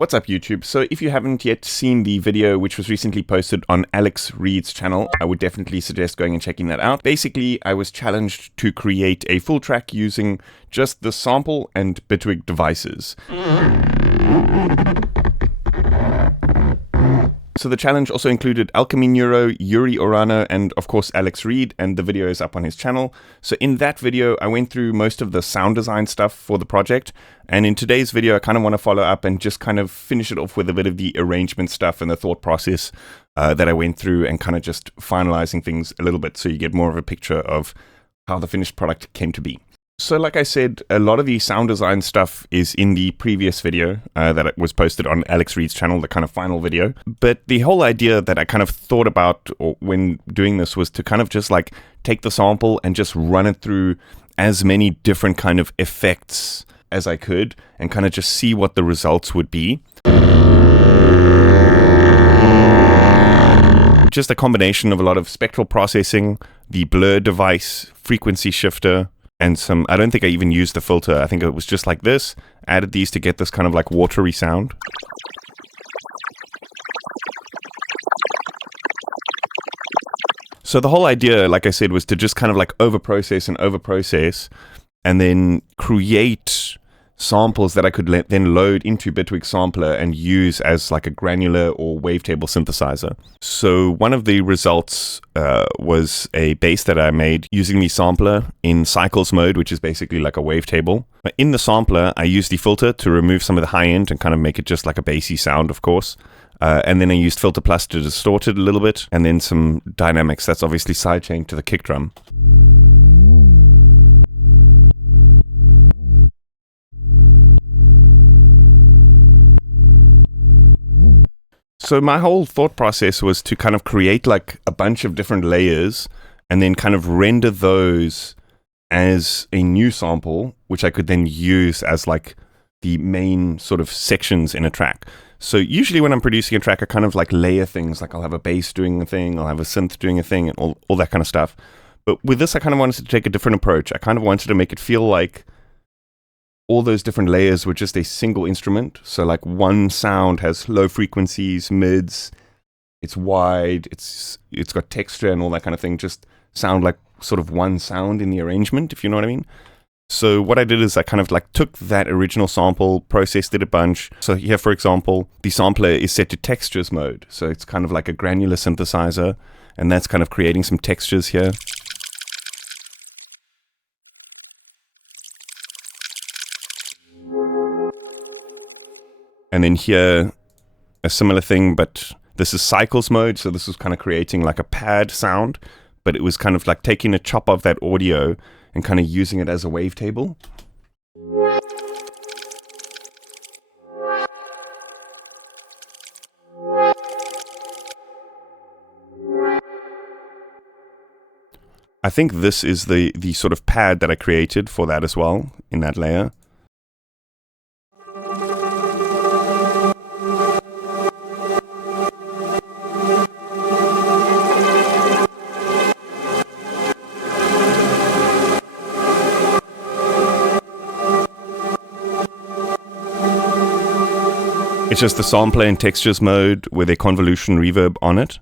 What's up, YouTube? So if you haven't yet seen the video which was recently posted on Reid's channel, I would definitely suggest going and checking that out. Basically, I was challenged to create a full track using just the sample and Bitwig devices. So the challenge also included Alckemy Neuro, Yuri Urano, and of course Reid, and the video is up on his channel. So in that video, I went through most of the sound design stuff for the project, and in today's video, I kind of want to follow up and just kind of finish it off with a bit of the arrangement stuff and the thought process that I went through, and kind of just finalizing things a little bit so you get more of a picture of how the finished product came to be. So like I said, a lot of the sound design stuff is in the previous video that was posted on Reid's channel, the kind of final video. But the whole idea that I kind of thought about when doing this was to kind of just like take the sample and just run it through as many different kind of effects as I could and kind of just see what the results would be. Just a combination of a lot of spectral processing, the blur device, frequency shifter, and some, I don't think I even used the filter. I think it was just like this. Added these to get this kind of like watery sound. So the whole idea, like I said, was to just kind of like overprocess and then create samples that I could then load into Bitwig Sampler and use as like a granular or wavetable synthesizer. So one of the results was a bass that I made using the sampler in cycles mode, which is basically like a wavetable. In the sampler, I used the filter to remove some of the high end and kind of make it just like a bassy sound, of course. And then I used Filter Plus to distort it a little bit, and then some dynamics. That's obviously sidechained to the kick drum. So my whole thought process was to kind of create like a bunch of different layers and then kind of render those as a new sample, which I could then use as like the main sort of sections in a track. So usually when I'm producing a track, I kind of like layer things, like I'll have a bass doing a thing, I'll have a synth doing a thing, and all that kind of stuff. But with this, I kind of wanted to take a different approach. I kind of wanted to make it feel like all those different layers were just a single instrument. So like one sound has low frequencies, mids, it's wide, it's got texture and all that kind of thing. Just sound like sort of one sound in the arrangement, if you know what I mean. So what I did is I kind of like took that original sample, processed it a bunch. So here, for example, the sampler is set to textures mode. So it's kind of like a granular synthesizer, and that's kind of creating some textures here. And then here, a similar thing, but this is cycles mode. So this was kind of creating like a pad sound, but it was kind of like taking a chop of that audio and kind of using it as a wavetable. I think this is the sort of pad that I created for that as well, in that layer. It's just the sampler in textures mode with a convolution reverb on it.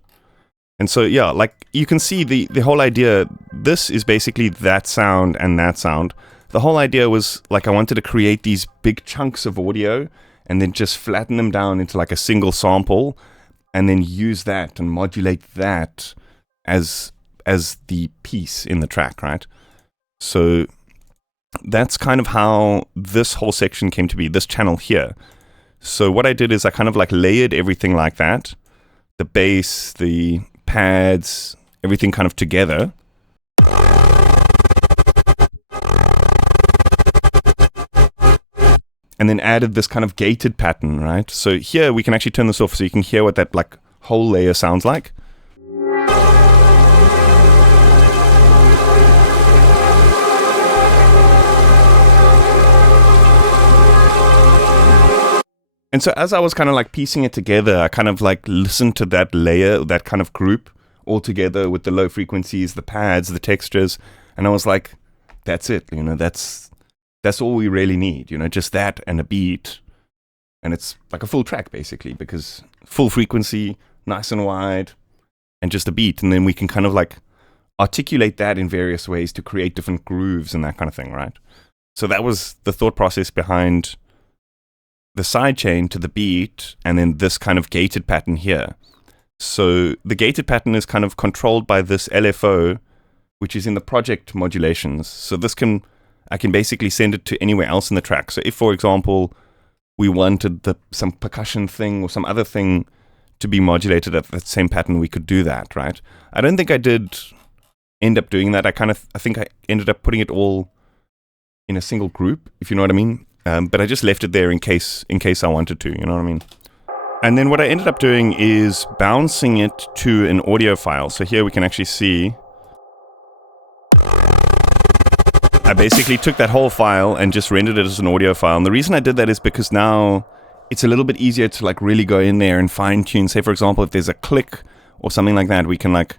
And so, yeah, like you can see the whole idea, this is basically that sound and that sound. The whole idea was like I wanted to create these big chunks of audio and then just flatten them down into like a single sample and then use that and modulate that as the piece in the track, right? So that's kind of how this whole section came to be, this channel here. So what I did is I kind of like layered everything like that. The bass, the pads, everything kind of together. And then added this kind of gated pattern, right? So here we can actually turn this off so you can hear what that like whole layer sounds like. And so as I was kind of like piecing it together, I kind of like listened to that layer, that kind of group all together with the low frequencies, the pads, the textures. And I was like, that's it, you know, that's all we really need, you know, just that and a beat. And it's like a full track, basically, because full frequency, nice and wide, and just a beat. And then we can kind of like articulate that in various ways to create different grooves and that kind of thing, right? So that was the thought process behind the sidechain to the beat, and then this kind of gated pattern here. So the gated pattern is kind of controlled by this LFO, which is in the project modulations. So I can basically send it to anywhere else in the track. So if, for example, we wanted some percussion thing or some other thing to be modulated at that same pattern, we could do that, right? I don't think I did end up doing that. I think I ended up putting it all in a single group, if you know what I mean. But I just left it there in case I wanted to, you know what I mean? And then what I ended up doing is bouncing it to an audio file. So here we can actually see I basically took that whole file and just rendered it as an audio file. And the reason I did that is because now it's a little bit easier to like really go in there and fine tune. Say, for example, if there's a click or something like that, we can like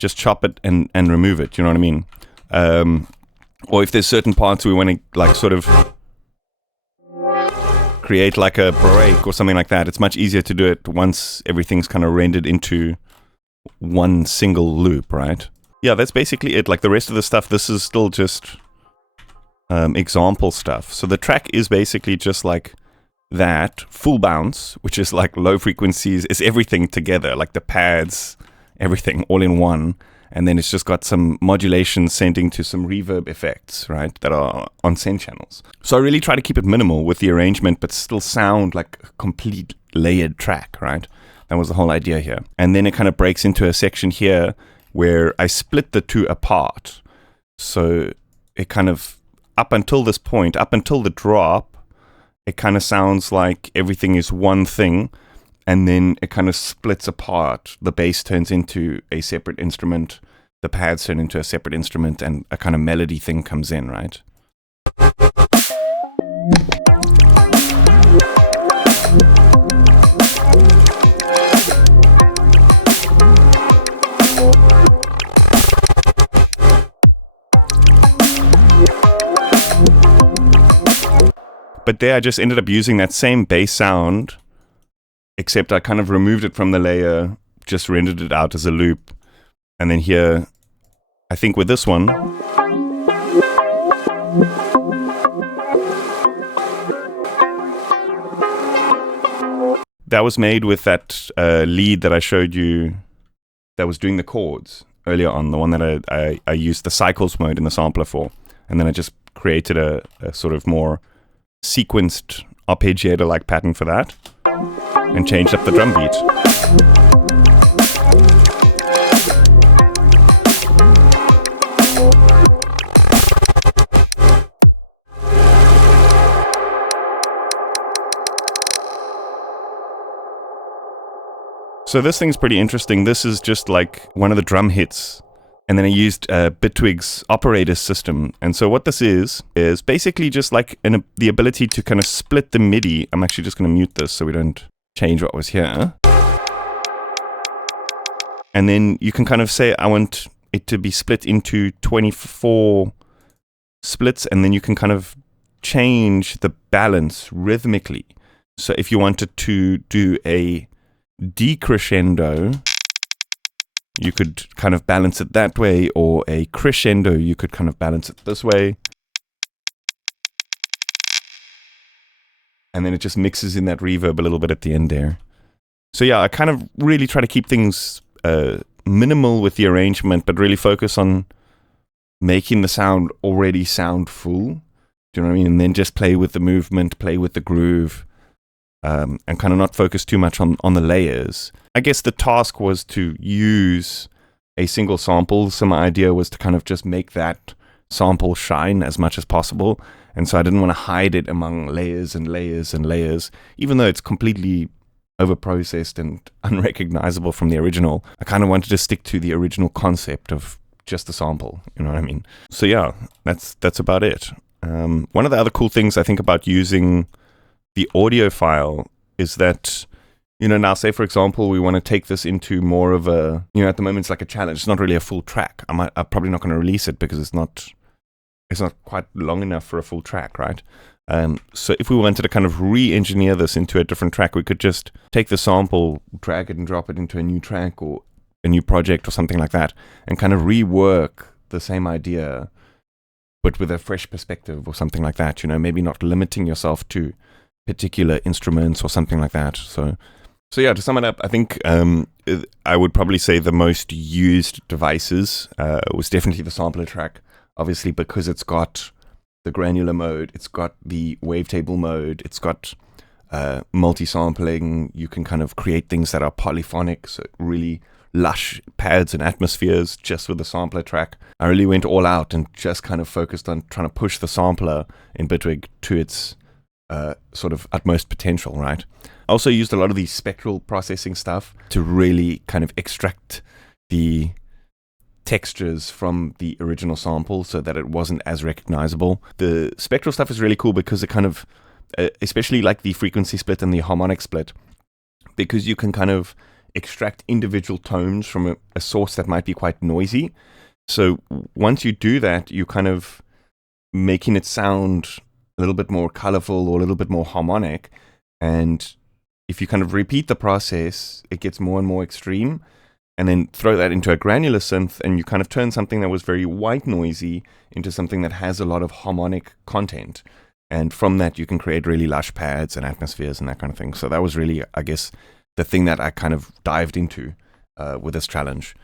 just chop it and remove it, you know what I mean? Or if there's certain parts we want to like sort of create like a break or something like that, it's much easier to do it once everything's kind of rendered into one single loop, right? Yeah, that's basically it. Like the rest of the stuff, this is still just example stuff. So the track is basically just like that, full bounce, which is like low frequencies, is everything together, like the pads, everything all in one. And then it's just got some modulation sending to some reverb effects, right, that are on send channels. So I really try to keep it minimal with the arrangement, but still sound like a complete layered track, right? That was the whole idea here. And then it kind of breaks into a section here where I split the two apart. So it kind of, up until this point, up until the drop, it kind of sounds like everything is one thing. And then it kind of splits apart. The bass turns into a separate instrument. The pads turn into a separate instrument, and a kind of melody thing comes in, right? But there I just ended up using that same bass sound, except I kind of removed it from the layer, just rendered it out as a loop. And then here, I think with this one, that was made with that lead that I showed you that was doing the chords earlier on, the one that I used the cycles mode in the sampler for. And then I just created a sort of more sequenced arpeggiator-like pattern for that, and changed up the drum beat. So this thing's pretty interesting. This is just like one of the drum hits. And then I used Bitwig's operator system. And so what this is basically just like the ability to kind of split the MIDI. I'm actually just going to mute this so we don't change what was here. And then you can kind of say, I want it to be split into 24 splits. And then you can kind of change the balance rhythmically. So if you wanted to do a decrescendo, you could kind of balance it that way, or a crescendo, you could kind of balance it this way. And then it just mixes in that reverb a little bit at the end there. So yeah, I kind of really try to keep things minimal with the arrangement, but really focus on making the sound already sound full. Do you know what I mean? And then just play with the movement, play with the groove. And kind of not focus too much on the layers. I guess the task was to use a single sample. So my idea was to kind of just make that sample shine as much as possible. And so I didn't want to hide it among layers and layers and layers, even though it's completely overprocessed and unrecognizable from the original. I kind of wanted to stick to the original concept of just the sample, you know what I mean? So yeah, that's about it. One of the other cool things I think about using the audio file is that, you know, now say, for example, we want to take this into more of a, you know, at the moment it's like a challenge. It's not really a full track. I'm probably not going to release it because it's not quite long enough for a full track, right? So if we wanted to kind of re-engineer this into a different track, we could just take the sample, drag it and drop it into a new track or a new project or something like that, and kind of rework the same idea, but with a fresh perspective or something like that, maybe not limiting yourself to particular instruments or something like that. So yeah, to sum it up, I think I would probably say the most used devices was definitely the sampler track, obviously because it's got the granular mode, it's got the wavetable mode, it's got multi-sampling. You can kind of create things that are polyphonic, so really lush pads and atmospheres just with the sampler track. I really went all out and just kind of focused on trying to push the sampler in Bitwig to its sort of utmost potential, right? I also used a lot of the spectral processing stuff to really kind of extract the textures from the original sample so that it wasn't as recognizable. The spectral stuff is really cool because it kind of, especially like the frequency split and the harmonic split, because you can kind of extract individual tones from a source that might be quite noisy. So once you do that, you kind of making it sound a little bit more colorful or a little bit more harmonic. And if you kind of repeat the process, it gets more and more extreme. And then throw that into a granular synth, and you kind of turn something that was very white noisy into something that has a lot of harmonic content. And from that, you can create really lush pads and atmospheres and that kind of thing. So that was really, I guess, the thing that I kind of dived into with this challenge.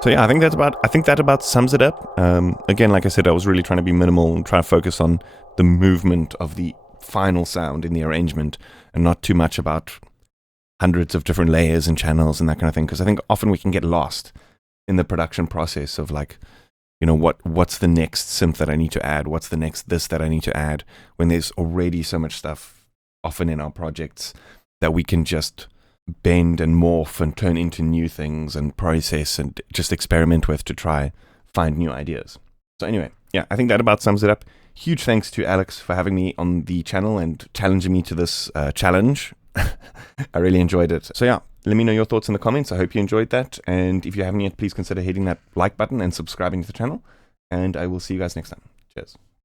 So yeah, I think that about sums it up. Again, like I said, I was really trying to be minimal and try to focus on the movement of the final sound in the arrangement and not too much about hundreds of different layers and channels and that kind of thing, because I think often we can get lost in the production process of like, what's the next synth that I need to add? What's the next this that I need to add? When there's already so much stuff often in our projects that we can just bend and morph and turn into new things and process and just experiment with to try find new ideas. So anyway, yeah, I think that about sums it up. Huge thanks to Alex for having me on the channel and challenging me to this challenge. I really enjoyed it. So yeah, let me know your thoughts in the comments. I hope you enjoyed that. And if you haven't yet, please consider hitting that like button and subscribing to the channel. And I will see you guys next time. Cheers.